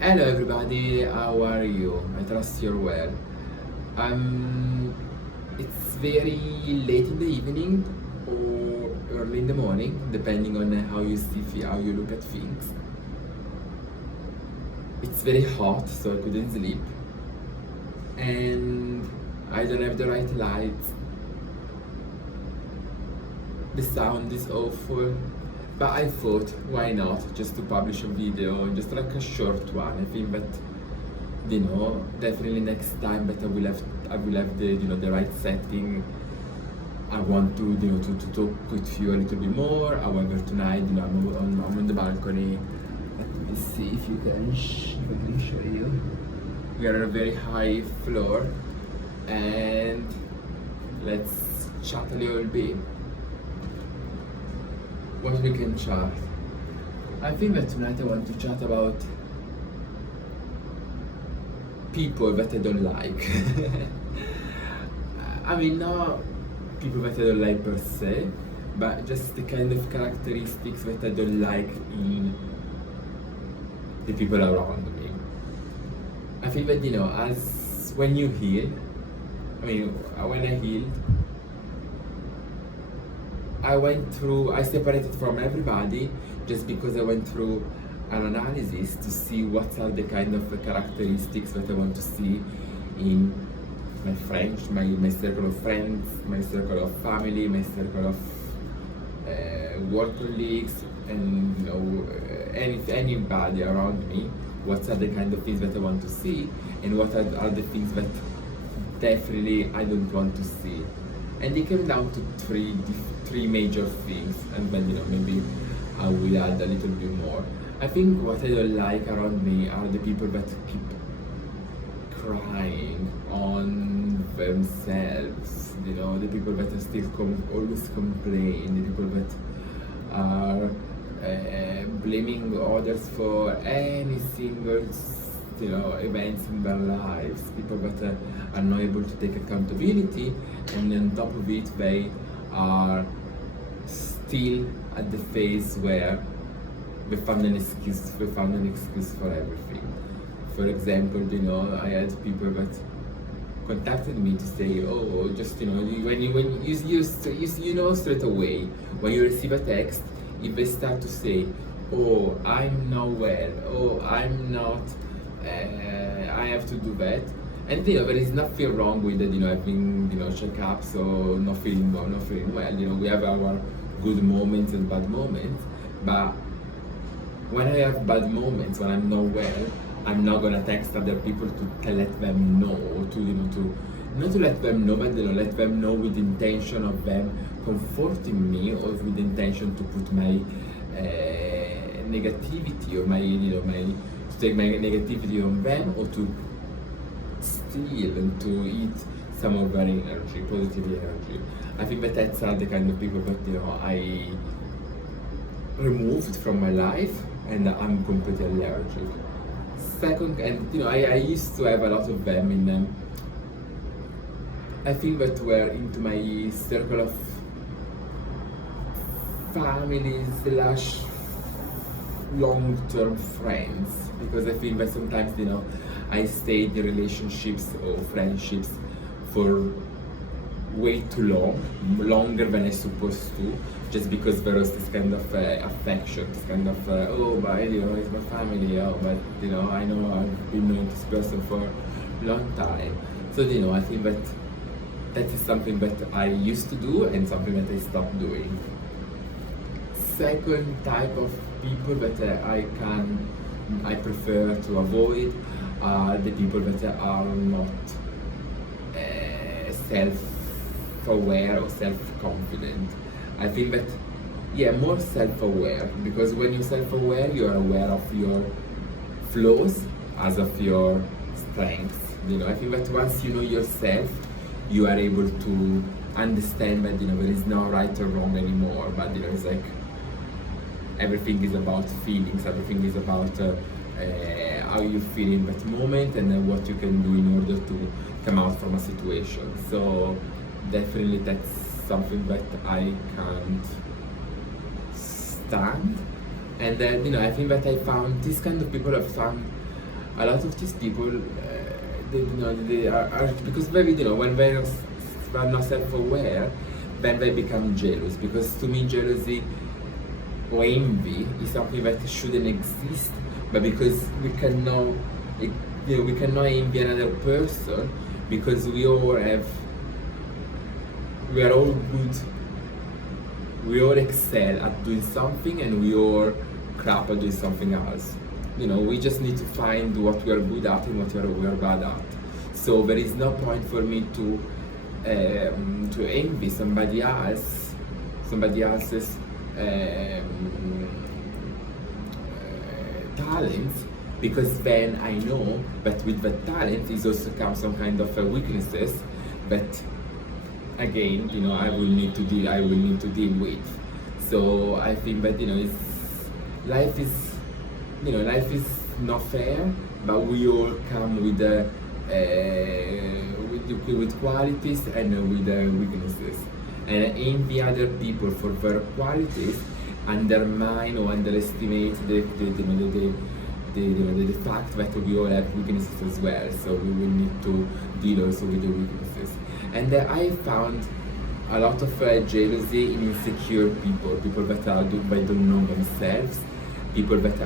Hello everybody, how are you? I trust you're well. It's very late in the evening or early in the morning, depending on how you look at things. It's very hot, so I couldn't sleep, and I don't have the right lights. The sound is awful, but I thought, why not, just to publish a video, just like a short one. I think that definitely next time that I will have the right setting. I want to to talk with you a little bit more. However, tonight I'm on the balcony. Let me see if I can show you. We are on a very high floor, and let's chat a little bit. What we can chat. I think that tonight I want to chat about people that I don't like. I mean, not people that I don't like per se, but just the kind of characteristics that I don't like in the people around me. I think that as when you heal, when I healed, I separated from everybody just because I went through an analysis to see what are the kind of characteristics that I want to see in my friends, my circle of friends, my circle of family, my circle of work colleagues, and anybody around me. What are the kind of things that I want to see, and what are the things that definitely I don't want to see. And it came down to three major things, and then maybe I will add a little bit more. I think what I don't like around me are the people that keep crying on themselves. The people that are still always complain. The people that are blaming others for any single events in their lives. People that are not able to take accountability, and on top of it, they are still at the phase where they found an excuse for everything. For example, I had people that contacted me to say, oh, just when you know straight away when you receive a text, if they start to say, oh, I'm not well, oh, I'm not, I have to do that. And there is nothing wrong with it, having checkups or not feeling well. We have our good moments and bad moments, but when I have bad moments, when I'm not well, I'm not gonna text other people to let them know, to not to let them know, but let them know with the intention of them comforting me, or with the intention to put my negativity, or to take my negativity on them, or to steal and to eat some of their energy, positive energy. I think that that's are the kind of people that I removed from my life, and I'm completely allergic. Second, and I used to have a lot of them in I think that were into my circle of family slash long-term friends, because I think that sometimes I stayed in relationships or friendships for way too long, longer than I supposed to, just because there was this kind of affection, this kind of oh, but it's my family, oh, but I know I've been knowing this person for a long time. So I think that is something that I used to do, and something that I stopped doing. Second type of people that I prefer to avoid are the people that are not self-aware or self-confident. I think that, more self-aware, because when you're self-aware, you're aware of your flaws as of your strengths. I think that once you know yourself, you are able to understand that there is no right or wrong anymore, but it's like everything is about feelings, everything is about how you feel in that moment, and then what you can do in order to come out from a situation. So definitely that's something that I can't stand. And then I think that I found this kind of people have found a lot of these people, they are because very, when they're not self-aware, then they become jealous. Because to me, jealousy or envy is something that shouldn't exist, but because we cannot envy another person, because we are all good, we all excel at doing something, and we all crap at doing something else. We just need to find what we are good at and what we are bad at. So there is no point for me to envy somebody else's talents, because then I know that with the talent is also comes some kind of weaknesses that again, I will need to deal with. So I think that life is not fair, but we all come with with qualities and with weaknesses. And envy other people for their qualities undermine or underestimate the fact that we all have weaknesses as well. So we will need to deal also with the weaknesses. And I found a lot of jealousy in insecure people that don't know themselves, people that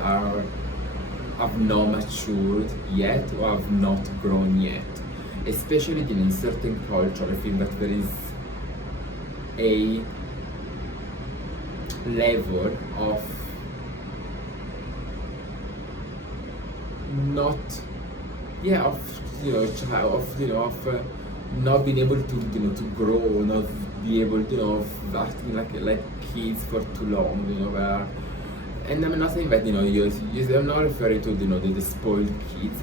have not matured yet or have not grown yet. Especially in certain culture, I feel that there is a level of not not being able to grow, not be able of acting like kids for too long, where, and I'm not saying that I'm not referring to the spoiled kids.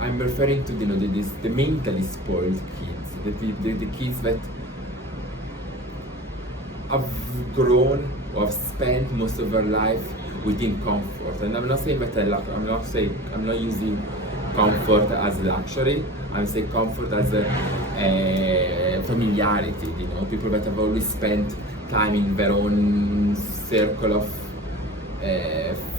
I'm referring to the mentally spoiled kids, the kids that have grown or have spent most of their life within comfort. And I'm not saying that I'm not using comfort as luxury. I'm saying comfort as a familiarity. People that have always spent time in their own circle of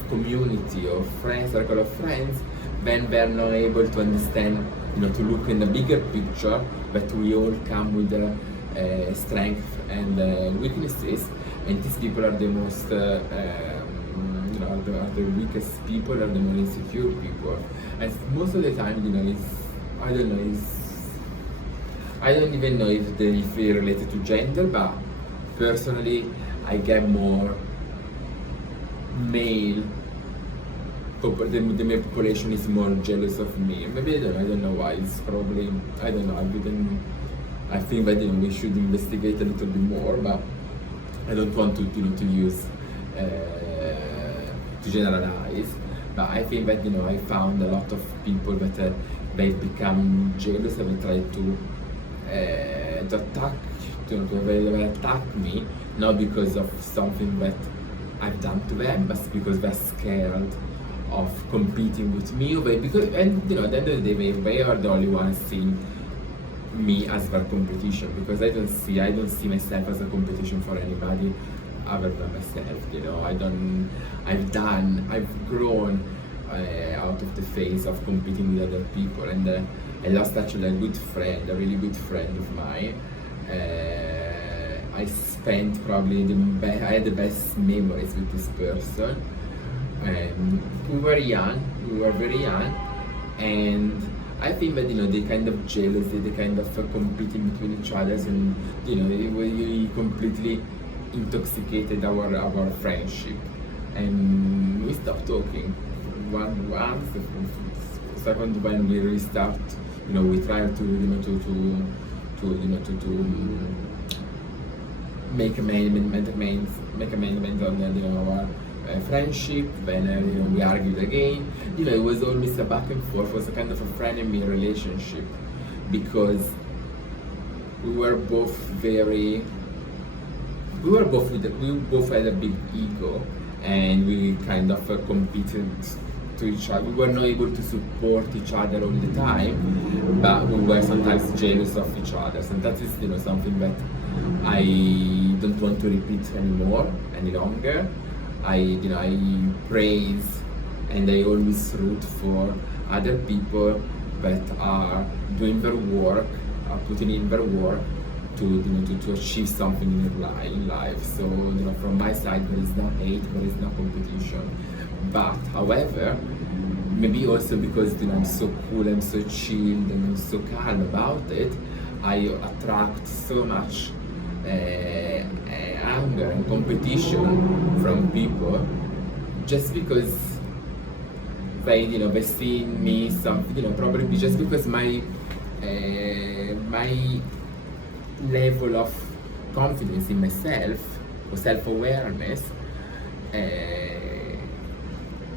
community or friends, circle of friends, then they're not able to understand, to look in the bigger picture, that we all come with strength and weaknesses, and these people are the most, are the weakest people, are the more insecure people. And most of the time, I don't even know if they're related to gender, but personally, I get more male. The male population is more jealous of me. Maybe I don't know why. It's probably, I don't know. I think that we should investigate a little bit more, but I don't want to use to generalize. But I think that I found a lot of people that they've become jealous and they try to attack they attack me, not because of something that I've done to them, but because they're scared of competing with me, because, and at the end of the day, they are the only ones seeing me as their competition, because I don't see myself as a competition for anybody other than myself. I've grown out of the phase of competing with other people, and I lost actually a really good friend of mine. I spent probably I had the best memories with this person. We were very young, and I think that the kind of jealousy, the kind of competing between each other, and it completely intoxicated our friendship, and we stopped talking. Once, the second when we restart, we try to make amendment on our friendship. Then we argued again. It was always a back and forth. It was a kind of a frenemy relationship, because we both had a big ego, and we kind of competed to each other. We were not able to support each other all the time, but we were sometimes jealous of each other, and that is something that I don't want to repeat any longer. I praise and I always root for other people that are doing their work, are putting in their work to to achieve something in life. So from my side, there is no hate, there is no competition. But however, maybe also because I'm so cool, I'm so chilled, and I'm so calm about it, I attract so much anger and competition from people just because they see in me something, probably just because my level of confidence in myself or self-awareness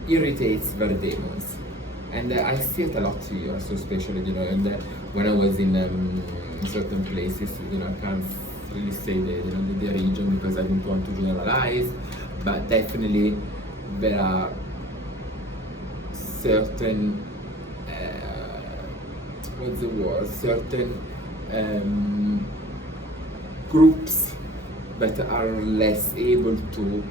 irritates their demons. And I see it a lot here, so especially, and when I was in certain places, I can't really say the region because I don't want to generalize, but definitely there are certain, what's the word, certain groups that are less able to,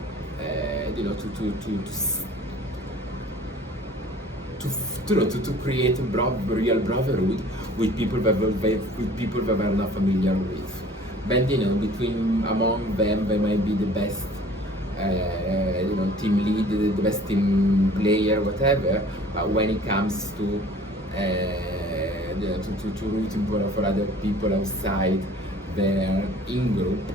to create a real brotherhood with people that are not familiar with. But between among them, they might be the best, team lead, the best team player, whatever. But when it comes to rooting for other people outside their in group,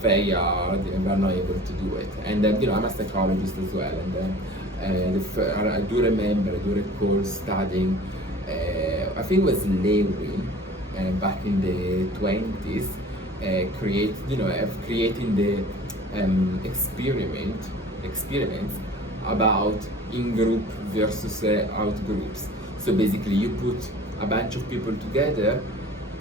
they are not able to do it. And I'm a psychologist as well, and I do recall studying, I think it was Lewin, back in the 20s, creating the experiments about in-group versus out-groups. So basically you put a bunch of people together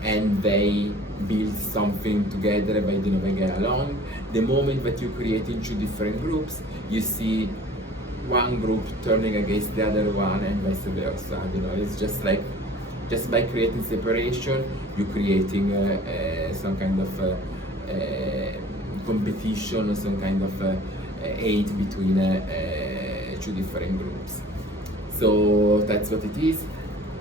and they build something together, they get along. The moment that you create into different groups, you see one group turning against the other one and vice versa. It's just like, just by creating separation, you're creating some kind of competition or some kind of hate between two different groups. So that's what it is.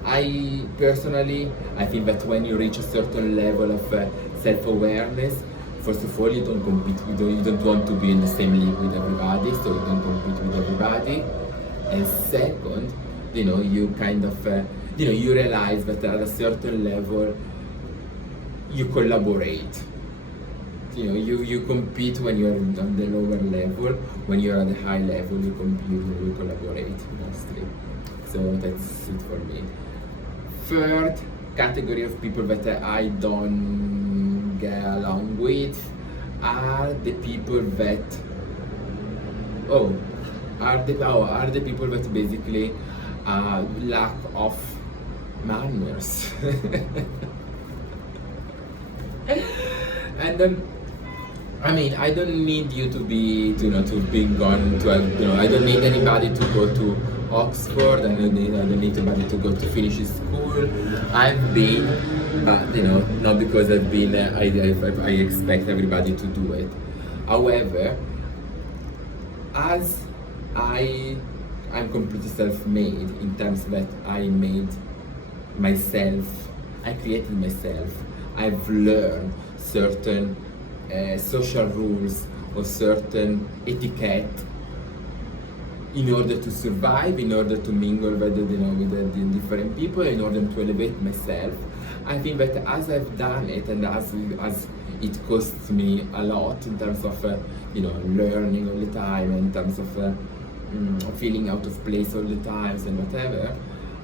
I personally, I think that when you reach a certain level of self-awareness, first of all, you don't compete, you don't want to be in the same league with everybody, so you don't compete with everybody. And second, you kind of, you realize that at a certain level, you collaborate. You compete when you're on the lower level. When you're at the high level, you compete, you collaborate mostly. So that's it for me. Third category of people that I don't get along with are the people that are the people that basically lack of manners. And I don't need you to be, to be gone to, I don't need anybody to go to Oxford. I don't need anybody to go to finish school. I've been, not because I've been, I expect everybody to do it. However, as I'm completely self-made in terms that I made myself, I created myself. I've learned certain social rules or certain etiquette in order to survive, in order to mingle with the different people, in order to elevate myself. I think that as I've done it, and as it costs me a lot in terms of learning all the time, in terms of feeling out of place all the times and whatever,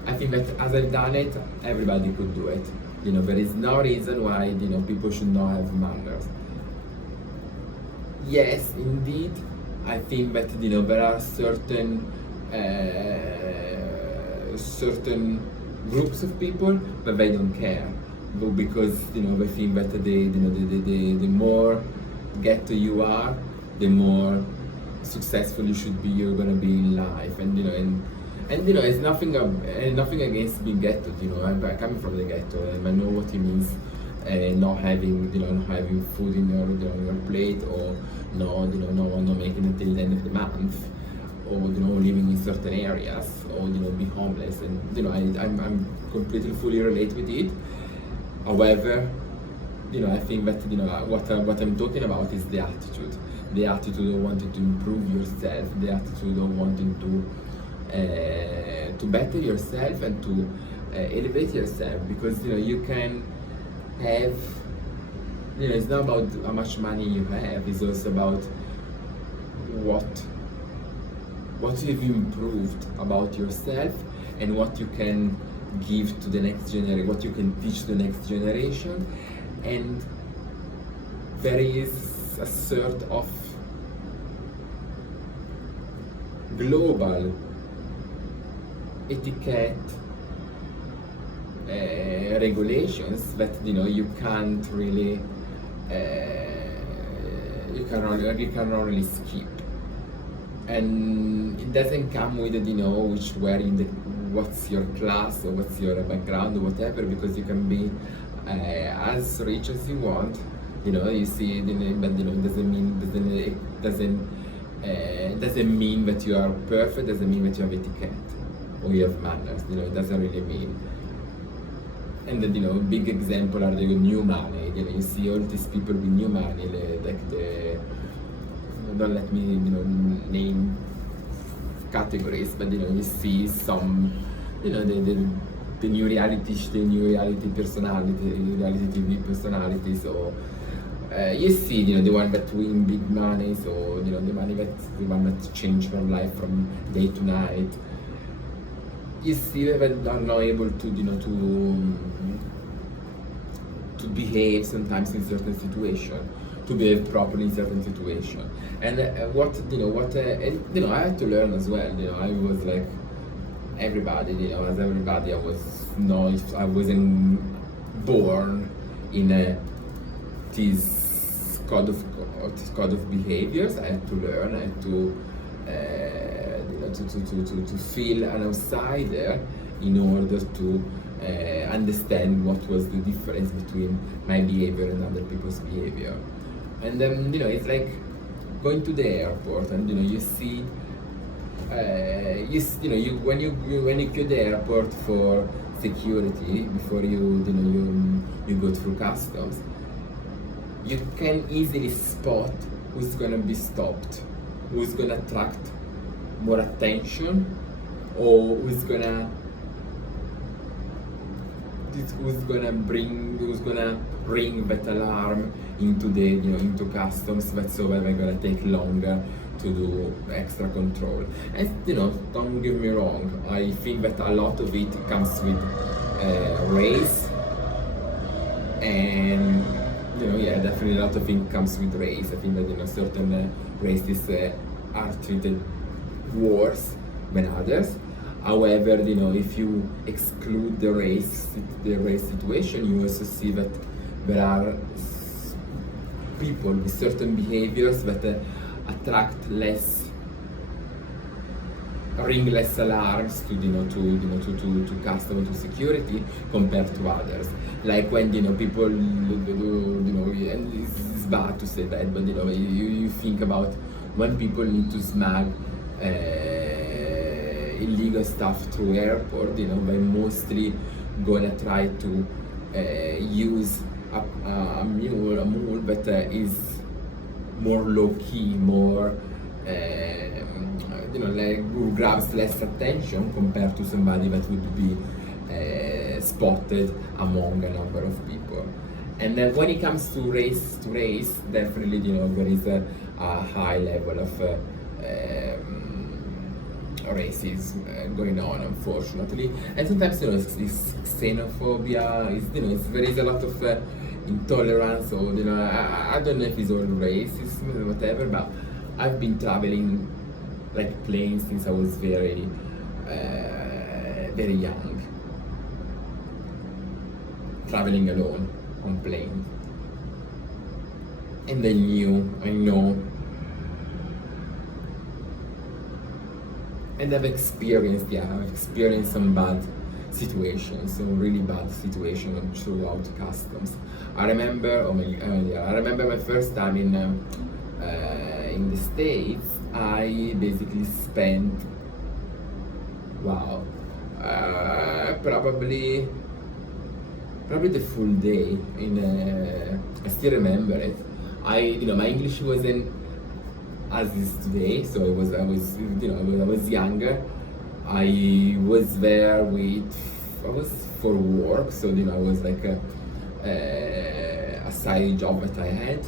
I think that as I've done it, everybody could do it. There is no reason why people should not have manners. Yes, indeed, I think that there are certain groups of people, but they don't care, because they think that the more ghetto you are, the more successful you should be. You're gonna be in life, and it's nothing against being ghetto. I'm coming from the ghetto, and I know what it means. Not having food in your plate, or not making it till the end of the month, or living in certain areas, or be homeless, and I'm completely fully relate with it. However, I think that what I'm talking about is the attitude of wanting to improve yourself, the attitude of wanting to better yourself and to elevate yourself, because you can have, it's not about how much money you have, it's also about what have you improved about yourself, and what you can give to the next generation, what you can teach the next generation. And there is a sort of global etiquette, regulations that you can't really you can really skip, and it doesn't come with what's your class or what's your background or whatever, because you can be as rich as you want, you see, but it doesn't mean that you are perfect, doesn't mean that you have etiquette or you have manners, it doesn't really mean. And then, big example are the new money, you see all these people with new money, don't let me, name categories, but you see some, the new reality TV personalities, or you see, the one that win big money, so the one that change from life from day to night. You see that are not able to to behave sometimes in certain situation, to behave properly in certain situation, and I had to learn as well. I was like everybody, as everybody, I wasn't born in this code of behaviors. I had to learn. I had to feel an outsider in order to understand what was the difference between my behavior and other people's behavior. And then it's like going to the airport, and you see. When you go to the airport for security, before you go through customs, you can easily spot who's gonna be stopped, who's gonna attract more attention, or who's gonna ring that alarm into customs, that's so they're gonna take longer to do extra control. And don't get me wrong, I think that a lot of it comes with race, and definitely a lot of it comes with race. I think that certain races are treated worse than others. However, if you exclude the race situation, you also see that there are people with certain behaviors that attract ring less alarms to customer, to security, compared to others. Like when people and it's bad to say that, but you think about when people need to smuggle illegal stuff through airport, they're mostly gonna try to use a mule that is more low key, more who grabs less attention compared to somebody that would be spotted among a number of people. And then when it comes to race, definitely there is a high level of racism going on, unfortunately. And sometimes it's xenophobia, there is a lot of intolerance, or I don't know if it's all racism or whatever, but I've been traveling like planes since I was very young, traveling alone on plane, and I know, and I've experienced some bad situations, some really bad situations throughout customs. I remember my first time in the States. I basically spent, wow, probably the full day in. I still remember it. My English wasn't as is today, so I was younger. I was there I was for work, so I was like a side job that I had.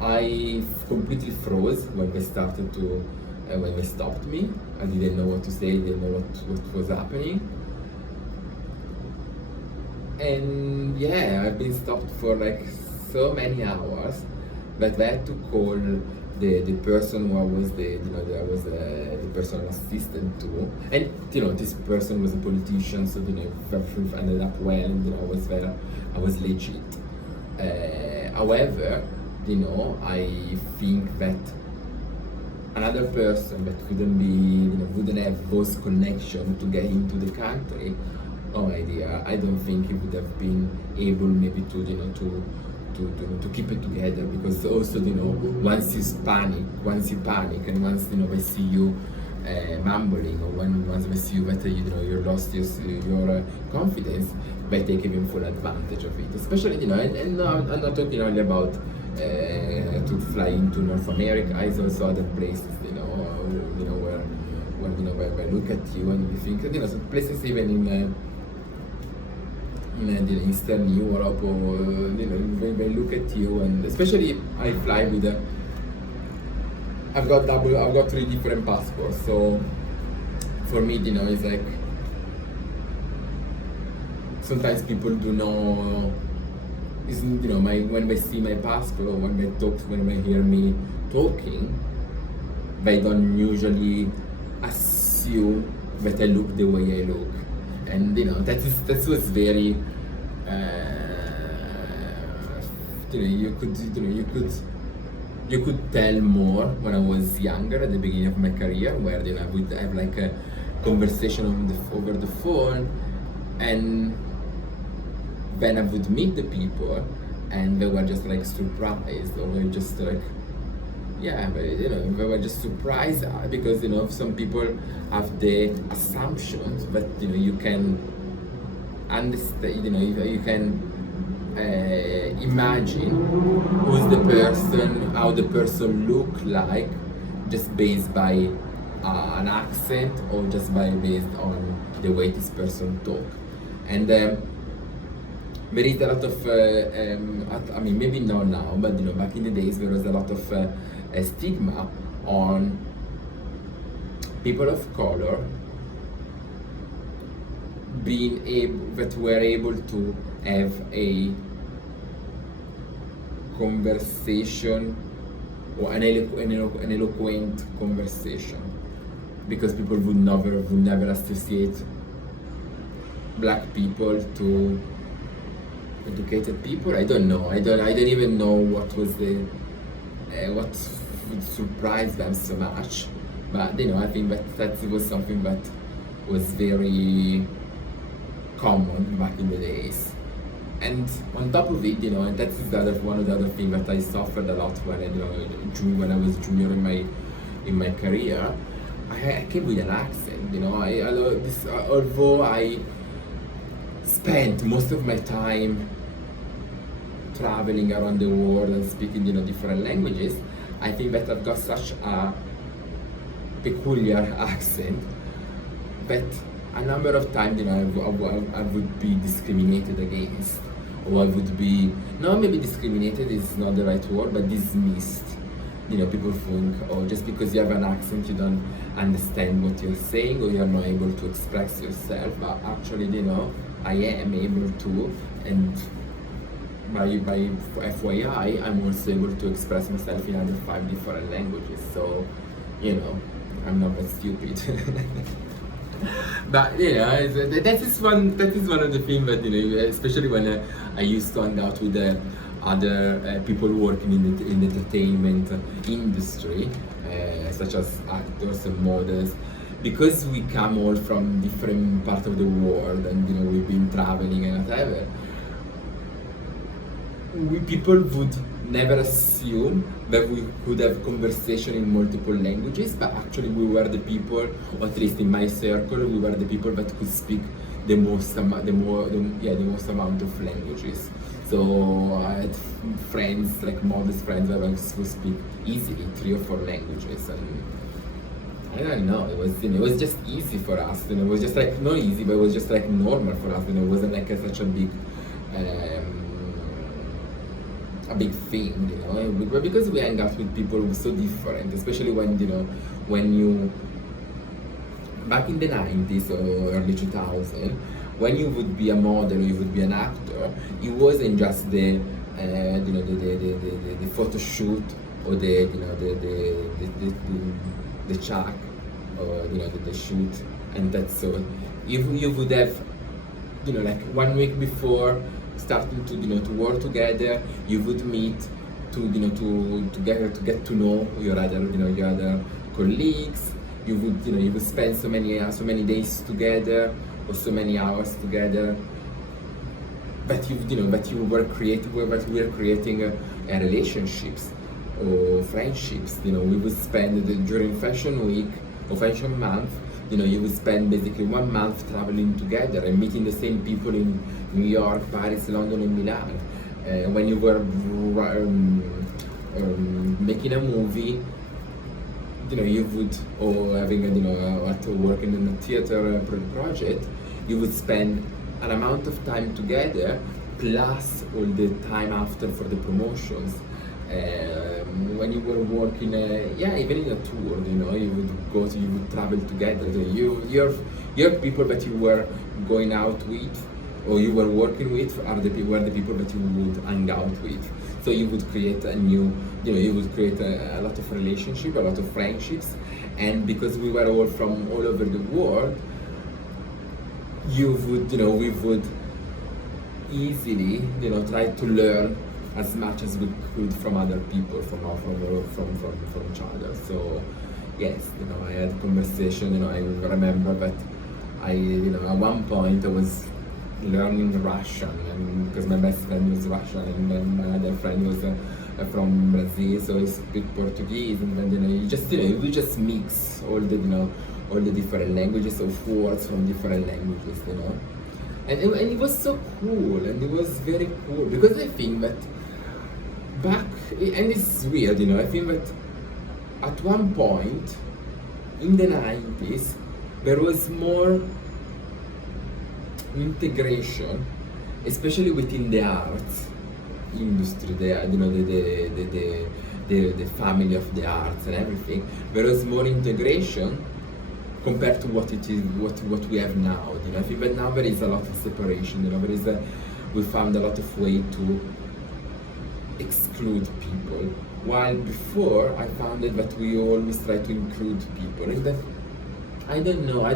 I completely froze when they started to, when they stopped me. I didn't know what to say, didn't know what was happening. And yeah, I've been stopped for like so many hours that I had to call the person who I was I was the personal assistant to, and this person was a politician, so everything ended up well, and I was there, I was legit. However, I think that another person that couldn't be, wouldn't have those connections to get into the country, oh my dear, I don't think he would have been able maybe to keep it together, because also once you panic, and once they see you mumbling, or once they see you that you lost your confidence, they take even full advantage of it. Especially and no, I'm not talking only about to fly into North America. It's also other places where they look at you and you think some places even in Eastern Europe, or when they look at you, and especially I fly with I've got 3 different passports, so for me it's like sometimes people do know, when they see my passport, or when they hear me talking, they don't usually assume that I look the way I look. And that was very you could tell more when I was younger, at the beginning of my career, where I would have like a conversation over the phone, and then I would meet the people and they were just like surprised, or they just like, yeah, but they were just surprised, because some people have the assumptions that you can understand, you can imagine who's the person, how the person look like, just based by an accent, or just based on the way this person talk. And there is a lot of, I mean, maybe not now, but back in the days there was a lot of stigma on people of color that were able to have a conversation, or an eloquent conversation, because people would never associate black people to educated people. I don't know. I don't even know what was what would surprise them so much. But I think that was something that was very common back in the days. And on top of it, and that's one of the other things that I suffered a lot when I was junior in my career. I came with an accent. Although I spent most of my time traveling around the world and speaking different languages, I think that I've got such a peculiar accent that a number of times I would be discriminated against, or I would be, no, maybe discriminated is not the right word, but dismissed. People think, oh, just because you have an accent you don't understand what you're saying, or you're not able to express yourself. But actually I am able to, and by FYI, I'm also able to express myself in other 5 different languages. So, I'm not that stupid. But that is one of the things that especially when I used to hang out with other people working in the entertainment industry, such as actors and models, because we come all from different parts of the world, and we've been traveling and whatever. People would never assume that we could have conversation in multiple languages, but actually we were the people, or at least in my circle, we were the people that could speak the most amount, the most amount of languages. So I had friends, like modest friends, that who speak easily 3 or 4 languages, and I don't know. It was, it was just easy for us. It was just like not easy, but it was just like normal for us. It wasn't like such a big thing. Because we hang out with people who were so different, especially when you back in the 90s or early 2000, when you would be a model or you would be an actor, it wasn't just the photo shoot or the track or the shoot, and that's all. You would have like 1 week before starting to work together, you would meet to get to know your other colleagues. You would spend so many days together or so many hours together. But you were creating relationships or friendships. We would spend during fashion week or fashion month. You would spend basically 1 month traveling together and meeting the same people in New York, Paris, London, and Milan. When you were making a movie, you would, or having working in a theater project, you would spend an amount of time together plus all the time after for the promotions. When you were working, even in a tour, you would travel together. Your people that you were going out with or you were working with were the people that you would hang out with. So you would create you would create a lot of relationship, a lot of friendships, and because we were all from all over the world, we would easily, try to learn as much as we could from other people, from each other. So yes, I had conversation. I remember that at one point I was learning Russian, and because my best friend was Russian, and then my other friend was from Brazil, so he speak Portuguese, and then we just mix all the different languages of words from different languages, and it was so cool, and it was very cool because I think that and it's weird, I think that at one point in the 90s there was more integration, especially within the arts industry, the family of the arts and everything. There was more integration compared to what we have now. I think that now there is a lot of separation. We found a lot of way to exclude people, while before I found it that we always try to include people. And that I don't know how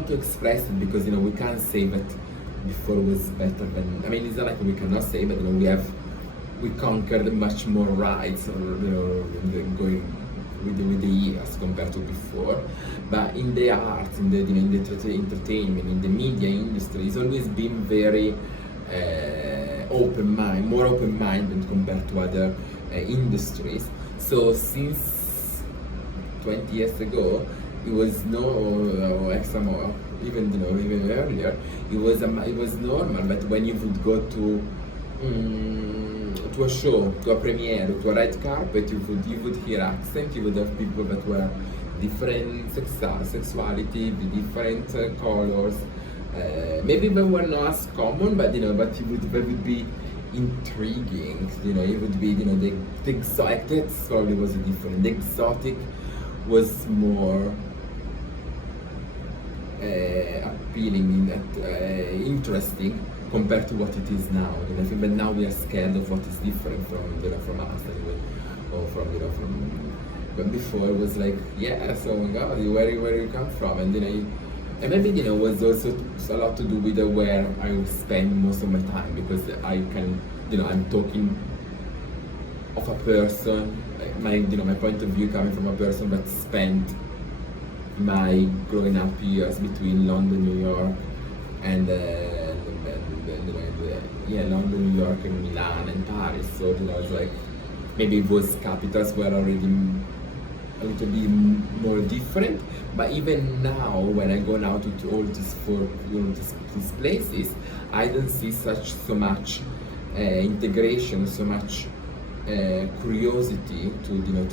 to express it, because we can't say that before was better than. I mean, it's not like we cannot say, but we conquered much more rights, going with the years compared to before. But in the arts, in the entertainment, in the media industry, it's always been very more open-minded compared to other industries. So since 20 years ago, it was extra more, even earlier. It was normal that when you would go to a show, to a premiere, to a red carpet, you would hear accent. You would have people that were different sexuality, with different colors. Maybe they were not as common, but they would be intriguing. It would be the exotic. That's probably was different. The exotic was more appealing, interesting compared to what it is now. I think that now we are scared of what is different from us, or from. But before it was like, yes, oh my God, where you come from, and maybe it was also a lot to do with where I would spend most of my time, because I can, I'm talking of a person, my point of view coming from a person that spent my growing up years between London, New York, and London, London, New York, and Milan, and Paris. So it's like maybe those capitals were already a little bit more different. But even now, when I go now to all these these places, I don't see so much integration, so much curiosity to the new,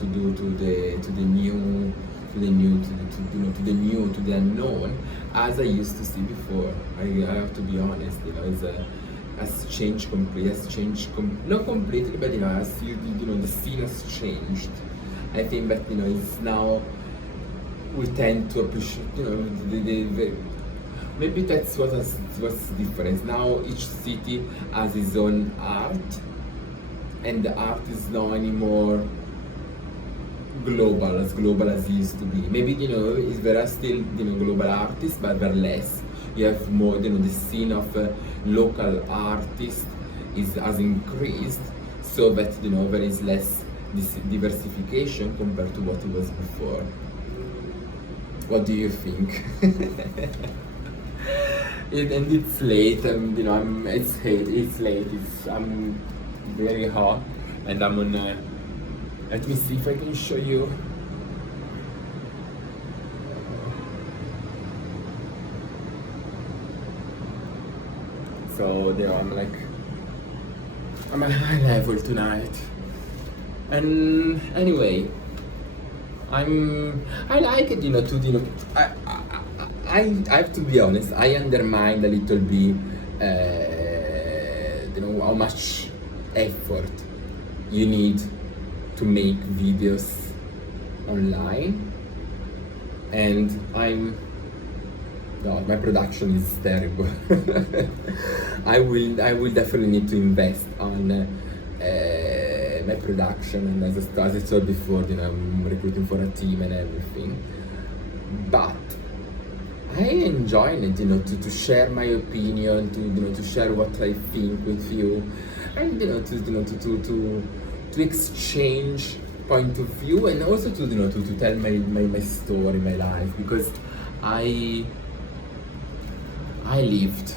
to the new, to the unknown, as I used to see before. I have to be honest, has changed completely. Not completely, but the scene has changed. I think that it's now we tend to appreciate maybe that's what's the difference. Now each city has its own art, and the art is not anymore global as it used to be. Maybe there are still global artists, but they're less. You have more, the scene of local artists has increased, so that there is less this diversification compared to what it was before. What do you think? And it's late, and it's late. I'm very hot, and I'm on. Let me see if I can show you. So I'm at a high level tonight. And anyway, I like it, I have to be honest. I undermined a little bit, how much effort you need to make videos online, and my production is terrible. I will definitely need to invest on my production, and as I said before, I'm recruiting for a team and everything. But I enjoy it, to share my opinion, to share what I think with you, and to exchange point of view, and also to tell my story, my life, because I lived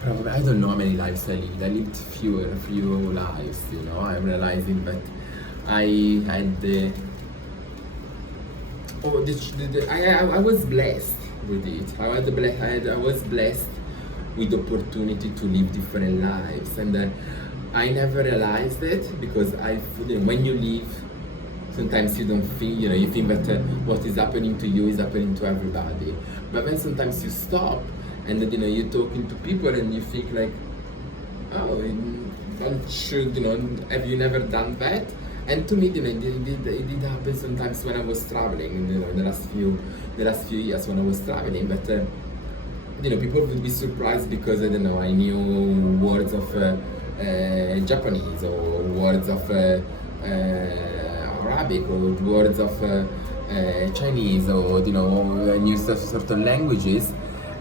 probably, I don't know how many lives I lived. I lived few lives, I'm realizing that I had I was blessed with it. I was blessed with the opportunity to live different lives, and I never realized it, because when you live, sometimes you don't think, you think that what is happening to you is happening to everybody. But when sometimes you stop, and you're talking to people, and you think like, oh, have you never done that? And to me, it did happen sometimes when I was traveling, the last few years when I was traveling. But people would be surprised, because I knew words of Japanese, or words of Arabic, or words of Chinese, or I knew certain languages.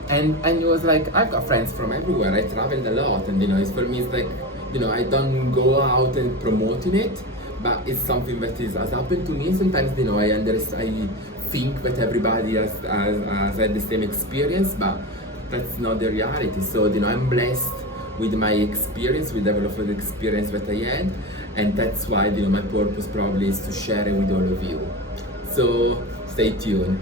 And it was like, I've got friends from everywhere. I traveled a lot, and for me it's like, I don't go out and promoting it, but it's something that has happened to me. Sometimes I think that everybody has had the same experience, but that's not the reality. So I'm blessed with my experience, with the level of experience that I had, and that's why my purpose probably is to share it with all of you. So stay tuned.